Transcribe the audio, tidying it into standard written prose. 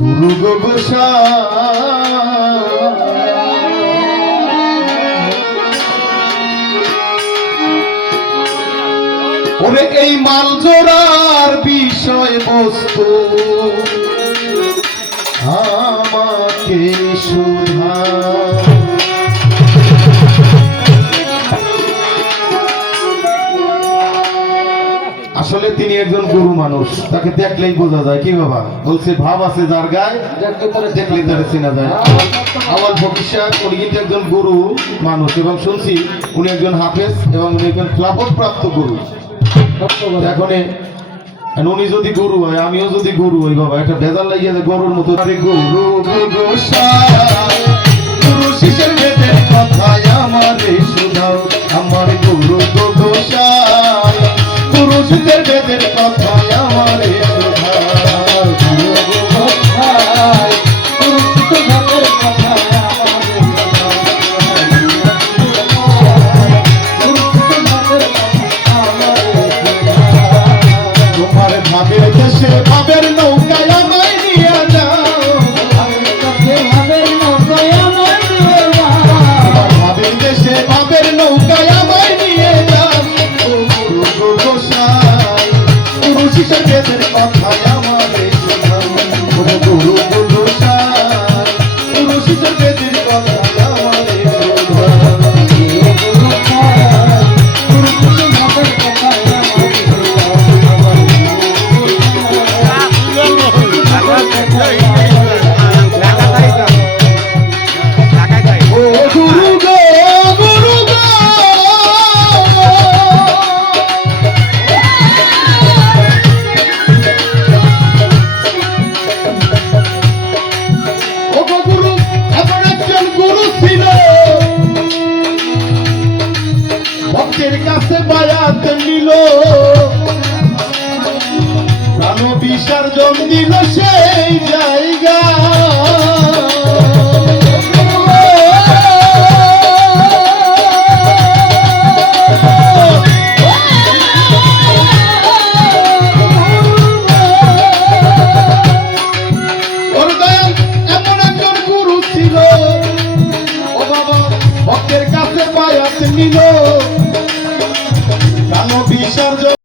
গুরু গোসাই ওরে এই মাল জোড়ার বিষয় বস্তু আমাকে সুধা আসলে তিনি একজন গুরু মানুষ, তাকে দেখলেই বোঝা যায়। কি বাবা বলছে, ভাব আছে যার গায়ে দেখলে তারা চেনা যায়। আওয়াল ফকির সাহেব উনি কিন্তু একজন গুরু মানুষ এবং শুনছি উনি একজন হাফেজ এবং উনি একজন খেলাফত প্রাপ্ত গুরু। এখন উনি যদি গুরু হয়, আমিও যদি গুরু হই, বাবা একটা ভেজাল লাগিয়ে যায় গরুর মতো। গুরু গুরু শিষ্যের বেদের কথায় আমারে শোনাও, আমার গুরু গোসাই গুরু শিষ্যের বেদের কথায় আমারে শোনাও, গুরু গোসাই গুরু শিষ্যের বেদের কথায় আমারে তোমার ভাবের দেশে ভাবের নৌকায় আমায় নিয়ে যাও, ভাবের দেশে ভাবের নৌকায় আমায় নিয়ে যাও, গুরু গোসাই গুরু শিষ্যের বেদের কথায় আমারে শোনাও, গুরু গোসাই গুরু শিষ্যের বেদের কথায় আমারে ভক্তের কাছে বায়াত নিল, প্রাণ বিসর্জন দিল সেই জায়গা।